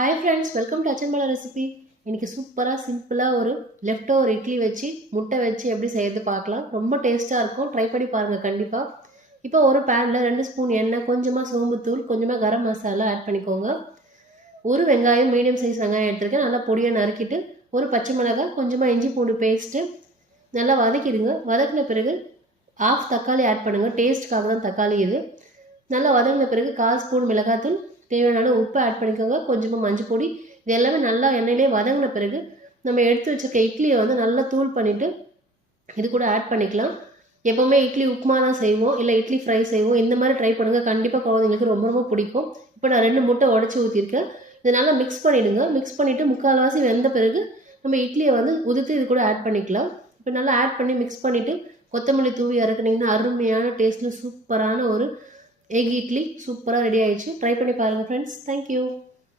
Hi friends, welcome to அச்சன்பாலா recipe. இன்றைக்கி சூப்பராக சிம்பிளாக ஒரு லெஃப்ட் ஓவர் இட்லி வச்சு முட்டை வச்சு எப்படி செய்யறது பார்க்கலாம். ரொம்ப டேஸ்ட்டாக இருக்கும். ட்ரை பண்ணி பாருங்கள் கண்டிப்பாக. இப்போ ஒரு பேனில் 2 ஸ்பூன் எண்ணெய், கொஞ்சமாக சோம்புத்தூள், கொஞ்சமாக கரம் மசாலா ஆட் பண்ணிக்கோங்க. ஒரு வெங்காயம், மீடியம் சைஸ் வெங்காயம் எடுத்துருக்கேன். நல்லா பொடியை நறுக்கிட்டு, ஒரு பச்சை மிளகாய், கொஞ்சமாக இஞ்சி பூண்டு பேஸ்ட்டு நல்லா வதக்கிடுங்க. வதக்கின பிறகு ஆஃப் தக்காளி ஆட் பண்ணுங்கள். டேஸ்ட்டுக்காக தான் தக்காளி இது. நல்லா வதங்கின பிறகு 1/4 ஸ்பூன் மிளகாத்தூள், தேவையான உப்பு ஆட் பண்ணிக்கோங்க. கொஞ்சமாக மஞ்சள் பொடி. இது எல்லாமே நல்லா எண்ணெயிலே வதங்கின பிறகு நம்ம எடுத்து வச்சுருக்க இட்லியை நல்லா தூள் பண்ணிவிட்டு இது கூட ஆட் பண்ணிக்கலாம். எப்போவுமே இட்லி உப்புமா தான் செய்வோம், இல்லை இட்லி ஃப்ரை செய்வோம். இந்த மாதிரி ட்ரை பண்ணுங்கள். கண்டிப்பாக குழந்தைங்களுக்கு ரொம்ப ரொம்ப பிடிக்கும். இப்போ நான் 2 முட்டை உடச்சி ஊற்றிருக்கேன். இது நல்லா மிக்ஸ் பண்ணிவிடுங்க. மிக்ஸ் பண்ணிவிட்டு முக்கால்வாசி வெந்த பிறகு நம்ம இட்லியை உதுத்து இது கூட ஆட் பண்ணிக்கலாம். இப்போ நல்லா ஆட் பண்ணி மிக்ஸ் பண்ணிவிட்டு கொத்தமல்லி தூவி இறக்குனீங்கன்னா அருமையான டேஸ்ட்டில் சூப்பரான ஒரு எக் இட்லி சூப்பராக ரெடி ஆயிடுச்சு. ட்ரை பண்ணி பாருங்கள் ஃப்ரெண்ட்ஸ். தேங்க்யூ.